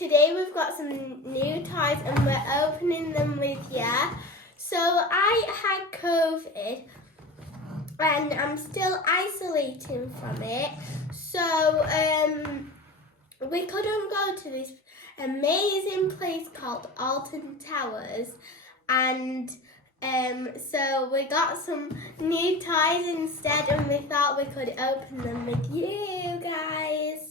today we've got some new toys and we're opening them with you. So I had COVID and I'm still isolating from it. So we couldn't go to this amazing place called Alton Towers, and so we got some new toys instead, and we thought we could open them with you guys.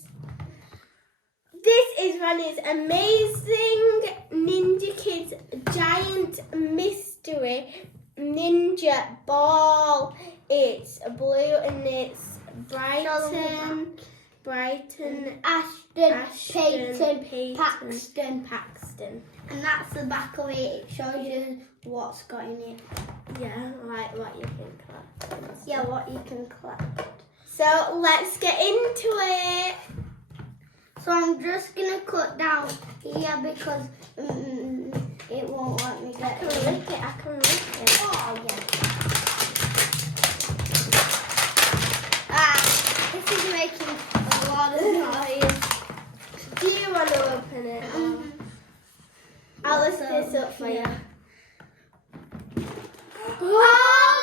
This is Ronnie's amazing Ninja Kidz giant mystery ninja ball. It's blue and it's Brighton, Ashton, Payton, Paxton. And that's the back of it. It shows you what's got in it. Yeah, like what you can collect. Yeah, what you can collect. So let's get into it. So I'm just gonna cut down here because it won't let me get it. I can rip it. Oh yeah. This is making a lot of noise. Do you want to open it? I'll lift this up for you. Oh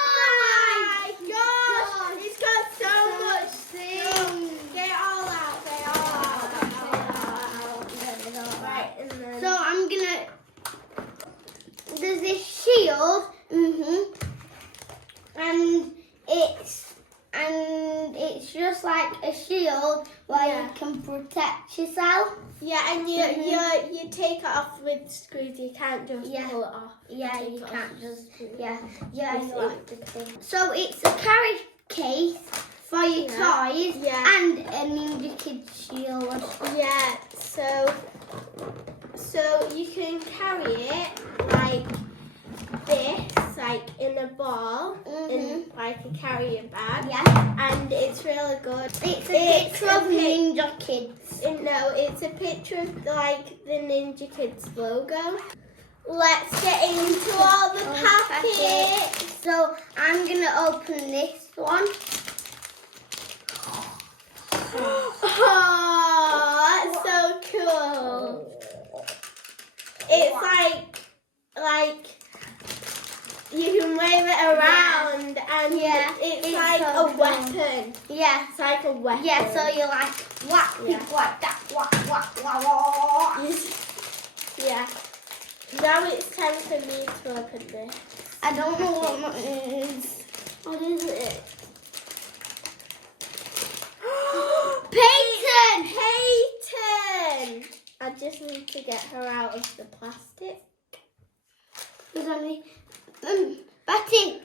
my gosh! It's got so much things. Get it all out. Right, and then. So I'm gonna. There's this shield. And it's just like a shield where you can protect yourself. Yeah, and you take it off with screws. You can't just pull it off. Yeah, you can't just. Yeah. So So it's a carry case for your toys and a Ninja Kidz shield. Yeah. So you can carry it like this, like in a ball, in like a carrier bag. Yeah. And it's really good. It's a picture of Ninja Kidz. No, it's a picture of like the Ninja Kidz logo. Let's get into all the packets. So I'm gonna open this one. Oh, that's so cool. It's like you can wave it around and it's like so a weapon. Yeah. It's like a weapon. Yeah, so you're like, whack, like that, whack. Yeah. Now it's time for me to open this. I don't know what that is. What is it? Payton! I just need to get her out of the plastic. There's only Betty.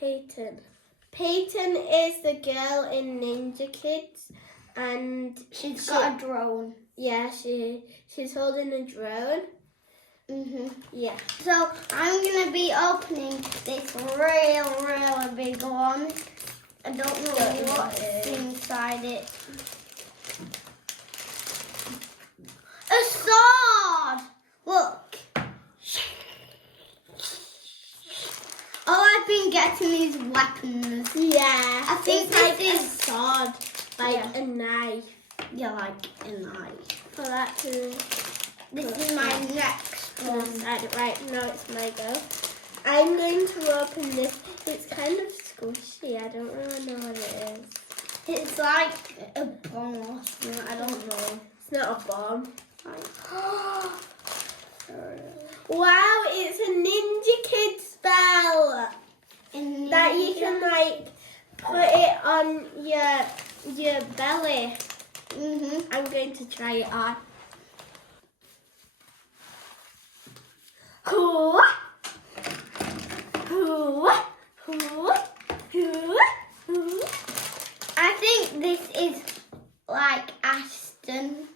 Payton is the girl in Ninja Kidz, and She's got a drone. Yeah, she's holding a drone. Yeah. So I'm gonna be opening this really big one. I don't know what's inside it. A sword! Look. All I've been getting is weapons. Yeah. I think it's like this a sword, like a knife. Yeah, like a knife. For that to. This is my next one. Right, now it's my go. I'm going to open this. It's kind of squishy. I don't really know what it is. It's like a bomb or something. I don't know. It's not a bomb. Wow, it's a Ninja Kidz spell that you can like put it on your belly. I'm going to try it on. I think this is like Ashton.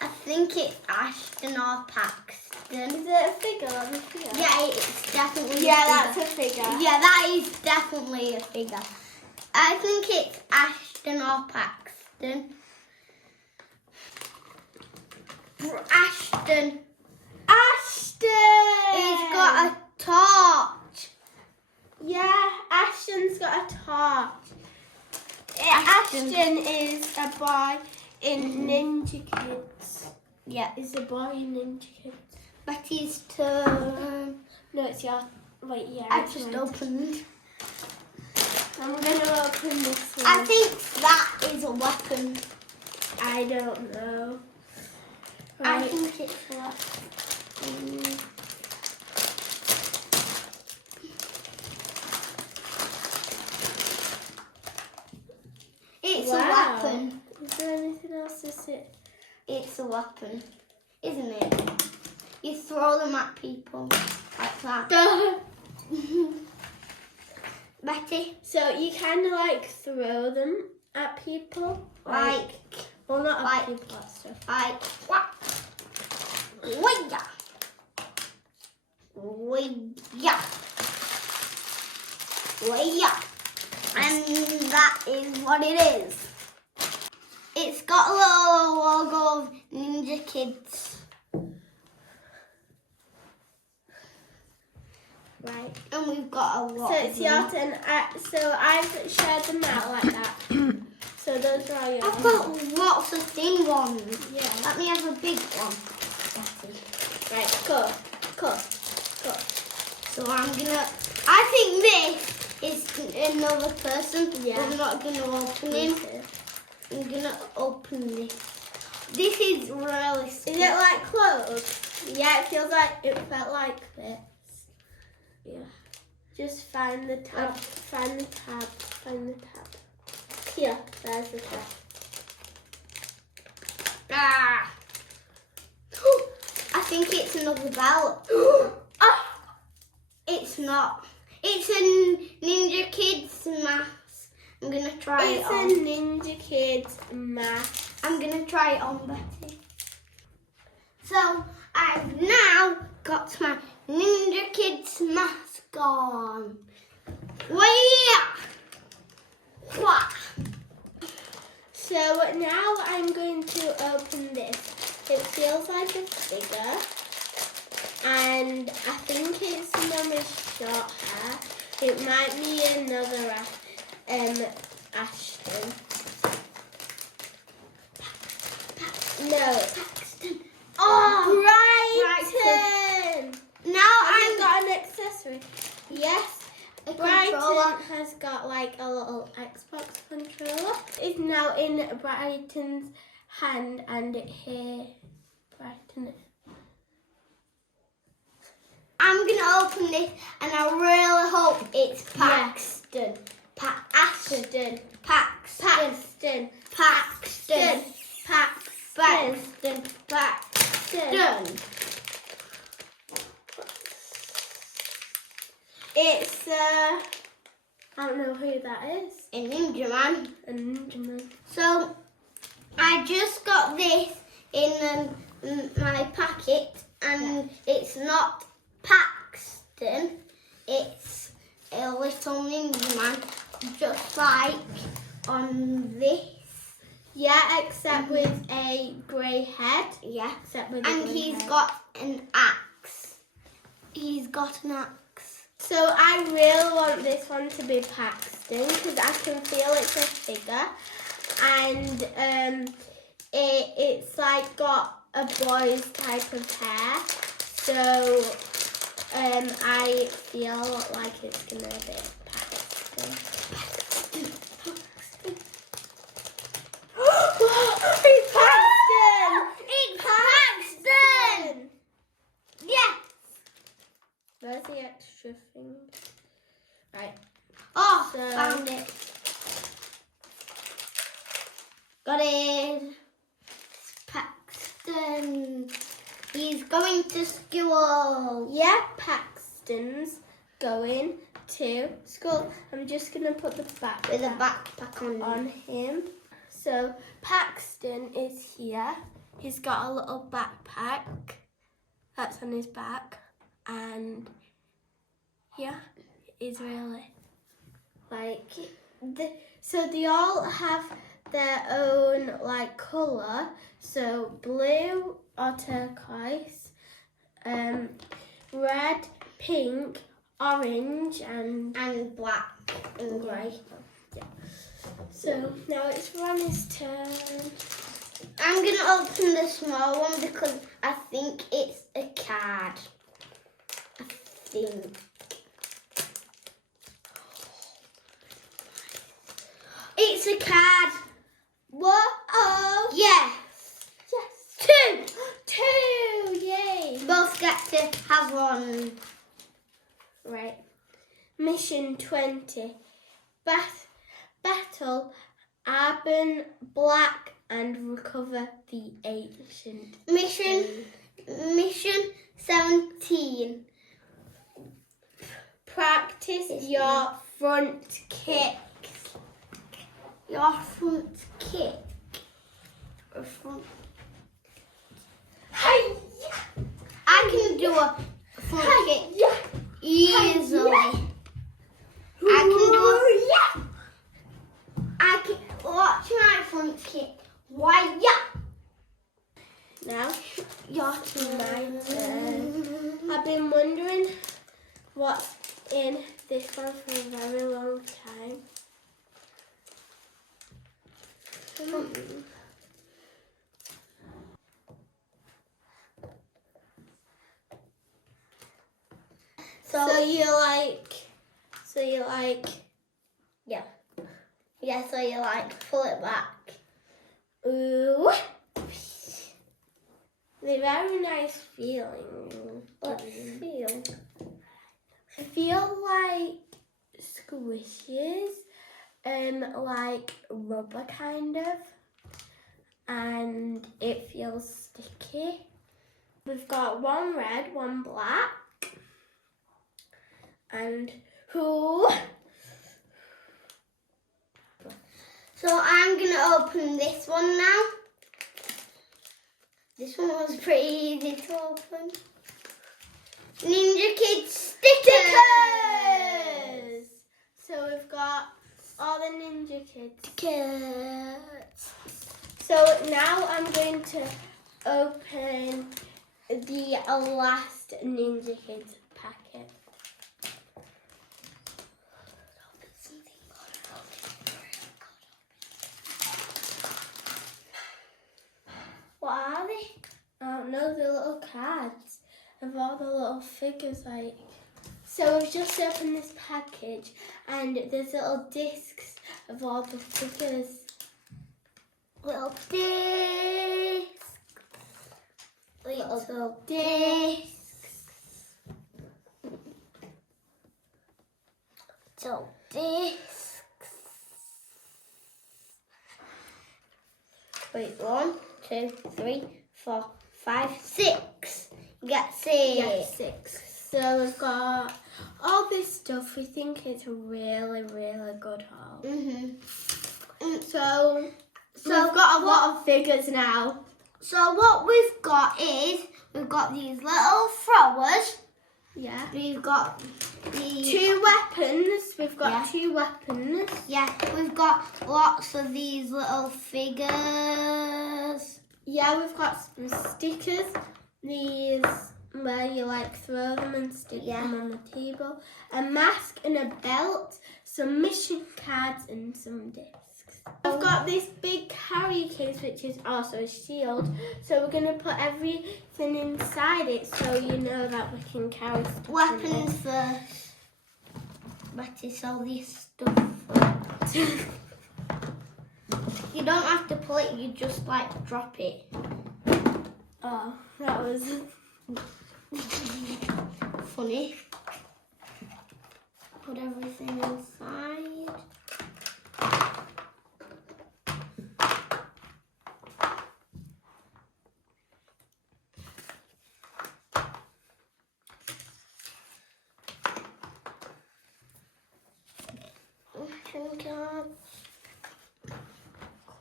I think it's Ashton or Paxton. Is it a figure on the figure? Yeah, it's definitely that's a figure. Yeah, that is definitely a figure. I think it's Ashton or Paxton. Ashton. He's got a torch. Yeah, Ashton's got a torch. Ashton is a boy in Ninja Kidz. Yeah. Is the boy in Ninja Kids? Betty's turn. No, it's your. Wait, yeah. I it's just mine. opened. I'm gonna open this one. I think that is a weapon. I don't know. I Right. think it's a weapon. It's a weapon. Is there anything else to say? It's a weapon, isn't it? You throw them at people like that. Betty, So you kind of like throw them at people, like well, not at like- people, at stuff. what? Waya. Waya. Waya. And that is what it is. It's got a little logo of Ninja Kids. Right. And we've got a lot So of it's your them. turn. So I've shared them out like that. So those are yours. I've got lots of thin ones. Yeah. Let me have a big one. Right. Go. So I think this is another person. Yeah. I'm not going to open him. I'm going to open this. This is really Is scary. it like clothes? Yeah, it feels like it felt like this. Yeah. Just find the tab. Find the tab. Here, there's the tab. Ah. I think it's another belt. Ah! It's not. It's a Ninja Kids mask. I'm going to try it It's on. a Ninja Kids mask. I'm going to try it on Betty. So, I've now got my Ninja Kids mask on. Wah! So now I'm going to open this. It feels like a figure. And I think it's Mama's short hair. It might be another Ashton. No. Paxton. Brighton! Now I've I'm got an accessory. Yes. a Brighton controller. has got like a little Xbox controller. It's now in Brighton's hand and here. Brighton. I'm going to open this and I really hope it's Paxton. Ashton. Paxton. Paxton. Paxton. Paxton. Paxton. It's I don't know who that is. A Ninja Man. A Ninja Man. So, I just got this in my packet and it's not Paxton, it's a little Ninja Man, just like on this. Yeah, except with a grey head. Yeah. Except with a And grey he's head. got an axe. He's got an axe. So I really want this one to be Paxton because I can feel it's a figure, and it's like got a boy's type of hair. So I feel like it's gonna be Paxton. It's Paxton! It's Paxton! Yes! Where's the extra thing? Right. Oh, So- found it. Got it. It's Paxton. He's going to school. Yeah, Paxton's going to school. I'm just going to put the backpack With a backpack on him. So Paxton is here. He's got a little backpack that's on his back. And yeah, it's really like so they all have their own like colour. So blue or turquoise, red, pink, orange, and black and grey. yeah. So now it's Ronnie's turn. I'm going to open the small one because I think it's a card. I think. It's a card. Whoa! Yes. Yes. Two! Yay! Both get to have one. Right. Mission 20. Battle Urban Black and recover the ancient. Mission 17. Practice your front kicks. Your front kick. Or front. Hey! I can do a front kick easily. I can do a. I can watch my front kick. Why? Now, your turn. I've been wondering what's in this one for a very long time. So you like, Yeah. Yeah, so you like pull it back. ooh. They're very nice feeling. Let's feel. I feel like squishes, like rubber kind of, and it feels sticky. We've got one red, one black, and who? So I'm gonna open this one now. This one was pretty easy to open. Ninja Kidz stickers. So we've got all the Ninja Kids. Stickers. So now I'm going to open the last Ninja Kids packet. What are they? I don't know, the little cards of all the little figures like. So we've just opened this package and there's little discs of all the figures. Little discs. Little discs. So discs. Wait, 1, 2, 3, 4, 5, 6. You get 6. Yeah, 6. So we've got all this stuff. We think it's a really, really good haul. So we've got a lot of figures now. So what we've got is, we've got these little throwers. Yeah. We've got these... 2 weapons. We've got Yeah. 2 weapons. Yeah, we've got lots of these little figures. Yeah, we've got some stickers. These where you like throw them and stick them on the table. A mask and a belt. Some mission cards and some discs. We've got this big carry case which is also a shield. So we're going to put everything inside it so you know that we can carry stuff. Weapons first. Practice all this stuff. You don't have to pull it, you just like drop it. Oh, that was funny. Put everything inside.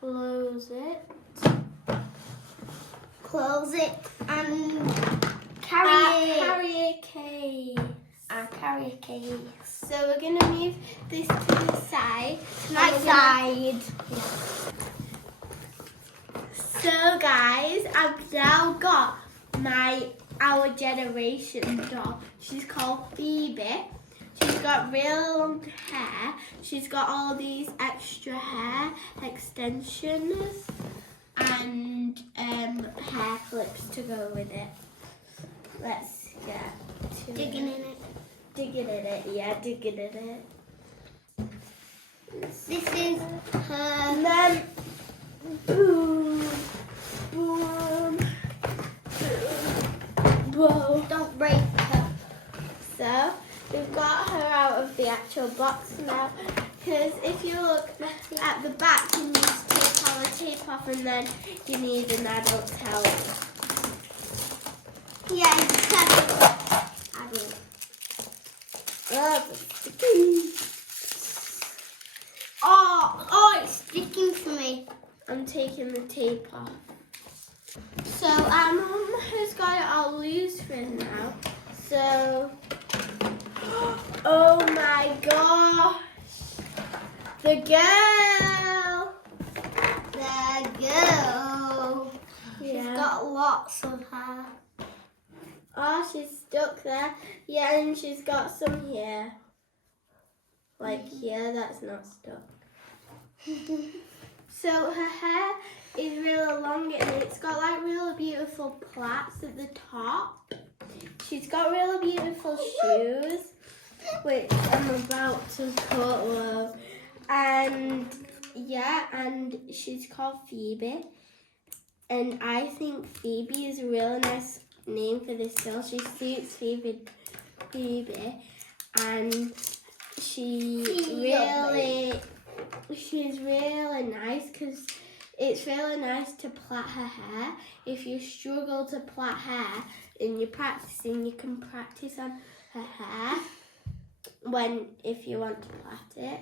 close it. Close it and carry it. Carry a case. Carry a case. So we're going to move this to the side. Right side. So guys, I've now got my Our Generation doll. She's called Phoebe. She's got real long hair. She's got all these extra hair extensions. And to go with it. Let's get to Digging in it. Digging in it, yeah, digging in it. This is her. And then, boom, boom, boom. Whoa. Don't break her. So, we've got her out of the actual box now. Because if you look at the back, you need to take all the tape off and then you need an adult's help. Yeah, exactly. Adult. Oh, it's sticky. Oh, it's sticking to me. I'm taking the tape off. So our mum has got it all loose for now. So, oh my gosh, the girl. She's got lots of hair. Oh, she's stuck there. Yeah, and she's got some here. Like here, that's not stuck. So her hair is really long and it's got like really beautiful plaits at the top. She's got really beautiful shoes, which I'm about to put on. And yeah, and she's called Phoebe. And I think Phoebe is a really nice name for this girl. She suits Phoebe. And she's really nice because it's really nice to plait her hair. If you struggle to plait hair and you're practicing, you can practice on her hair if you want to plait it.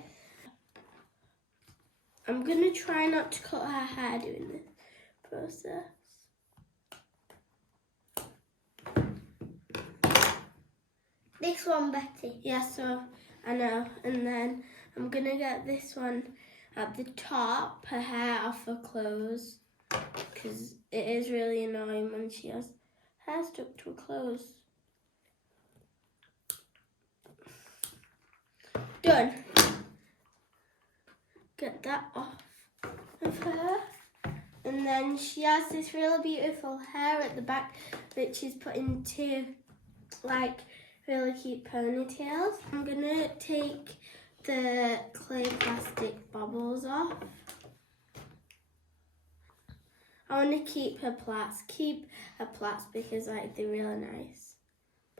I'm going to try not to cut her hair doing this process. This one, Betty. Yeah, so I know. And then I'm going to get this one at the top, her hair off her clothes, because it is really annoying when she has hair stuck to her clothes. Done. Get that off of her. And then she has this really beautiful hair at the back that she's put into like really cute ponytails. I'm gonna take the clay plastic bubbles off. I want to keep her plaits. Keep her plaits because like they're really nice.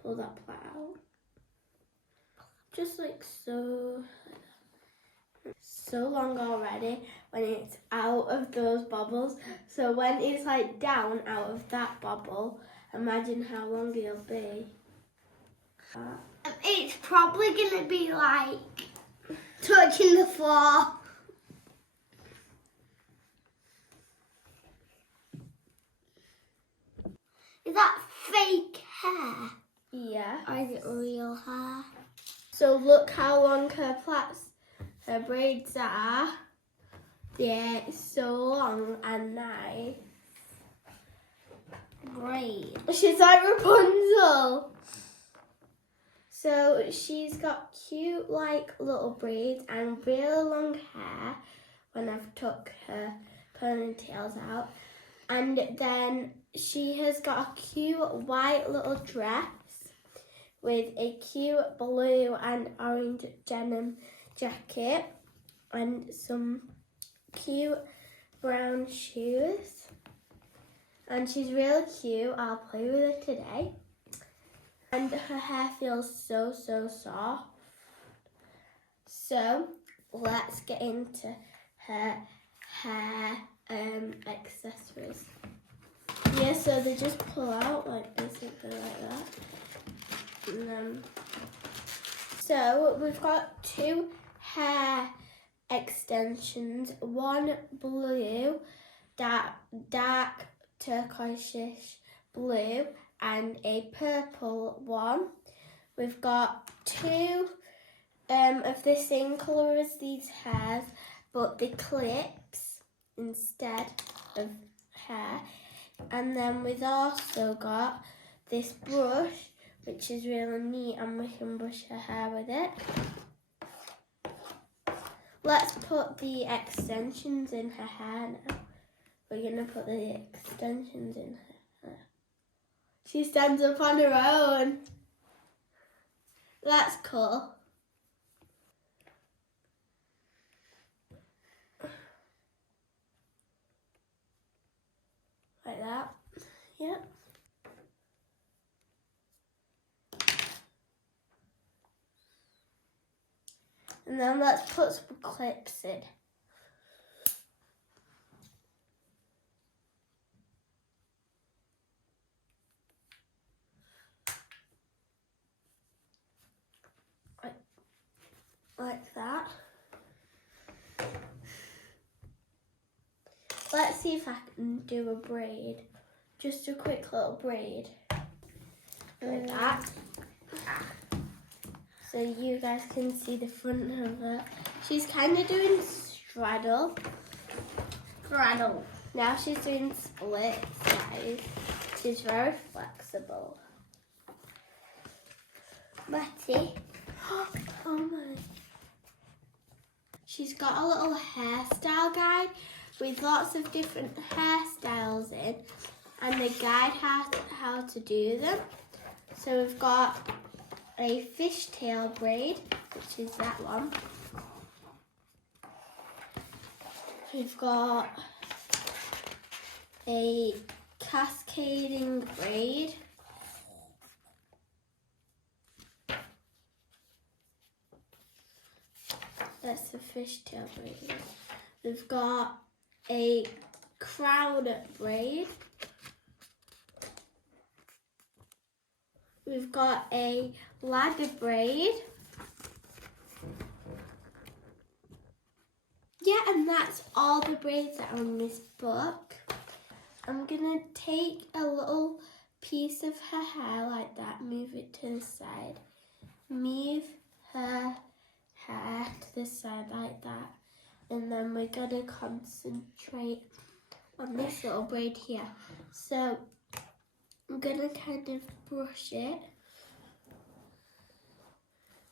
Pull that plait out. Just like so. So long already when it's out of those bubbles. So when it's like down out of that bubble, imagine how long it'll be. It's probably gonna be like touching the floor. Is that fake hair? Yeah. Or is it real hair? So look how long her braids are. They're so long and nice. Great. She's like Rapunzel. So she's got cute like little braids and really long hair when I've took her ponytails out. And then she has got a cute white little dress with a cute blue and orange denim jacket and some cute brown shoes. And she's really cute. I'll play with her today. And her hair feels so soft. So let's get into her hair accessories. Yeah, so they just pull out like basically like that. And then, so we've got two hair extensions, one blue, dark turquoise blue, and a purple one. We've got two of the same colour as these hairs, but the clips instead of hair. And then we've also got this brush, which is really neat, and we can brush her hair with it. Let's put the extensions in her hair now. We're going to put the extensions in her hair. She stands up on her own. That's cool. Like that. Yep. And then let's put some clips in. Like that. Let's see if I can do a braid. Just a quick little braid. Like that. So you guys can see the front of it. She's kind of doing straddle. Straddle. Now she's doing split size. She's very flexible. Matty. Oh my. She's got a little hairstyle guide with lots of different hairstyles in, and the guide has how to do them. So we've got a fishtail braid, which is that one. We've got a cascading braid. That's the fishtail braid. We've got a crown braid. We've got a ladder braid. Yeah, and that's all the braids that are in this book. I'm gonna take a little piece of her hair like that, move it to the side. Move her hair to the side like that. And then we're gonna concentrate on this little braid here. So I'm gonna kind of brush it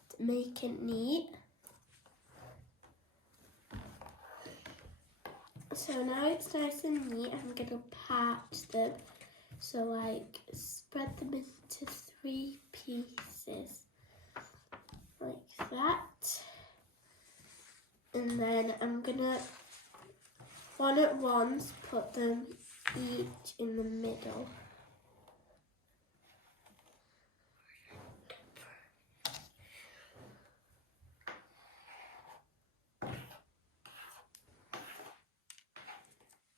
to make it neat. So now it's nice and neat. I'm gonna part them. So like spread them into 3 pieces. Like that. And then I'm gonna, one at once, put them each in the middle.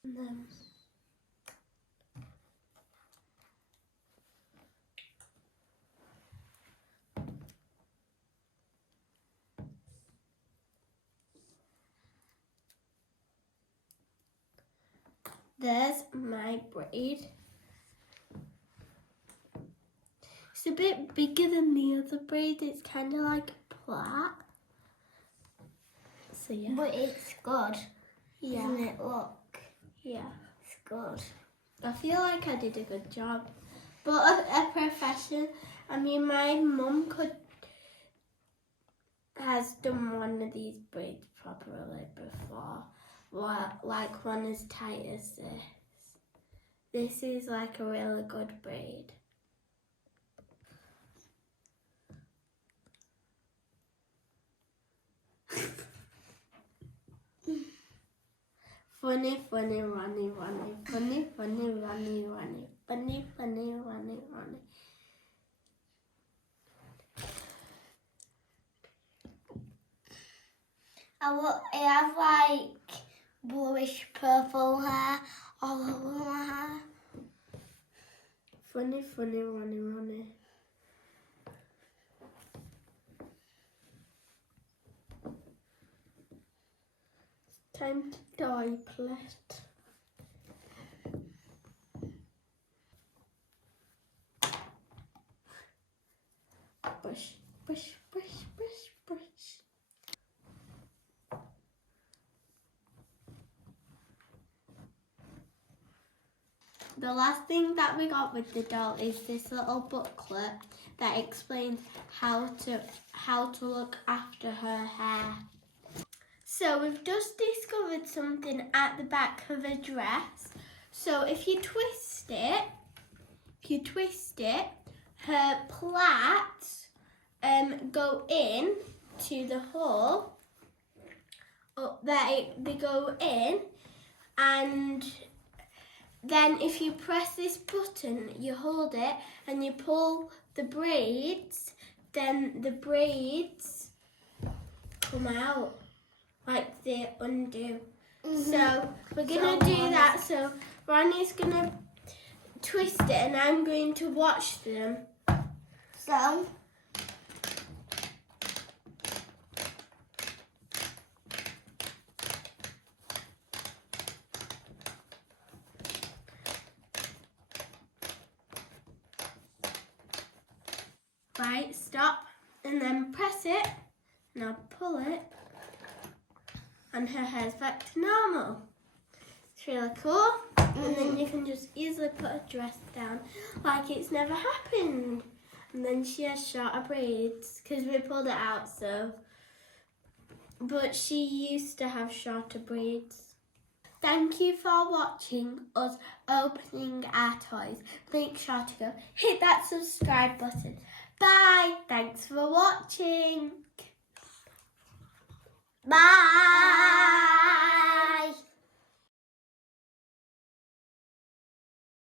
And then there's my braid. It's a bit bigger than the other braid. It's kind of like a plait. So yeah. But it's good. Yeah. Isn't it? Look. Yeah. It's good. I feel like I did a good job. But a profession, I mean, my mum has done one of these braids properly before. Like one as tight as this. This is like a really good braid. Funny, funny, Ronnie, Ronnie. Funny, funny, Ronnie, Ronnie. Funny, funny, Ronnie, Ronnie. I have like bluish purple hair all over my hair. Funny, funny, Ronnie, Ronnie. Time to dye plait. Brush, brush, brush, brush, brush. The last thing that we got with the doll is this little booklet that explains how to look after her hair. So we've just discovered something at the back of a dress. So if you twist it, if you twist it, her plaits go in to the hole. Up there, they go in, and then if you press this button, you hold it and you pull the braids, then the braids come out like they undo. So we're going to do that. So Ronnie's going to twist it and I'm going to watch them. So, right, stop, and then press it. Now pull it, and her hair's back to normal. It's really cool. And then you can just easily put a dress down like it's never happened. And then she has shorter braids because we pulled it out, so. But she used to have shorter braids. Thank you for watching us opening our toys. Make sure to go hit that subscribe button. Bye. Thanks for watching. bye.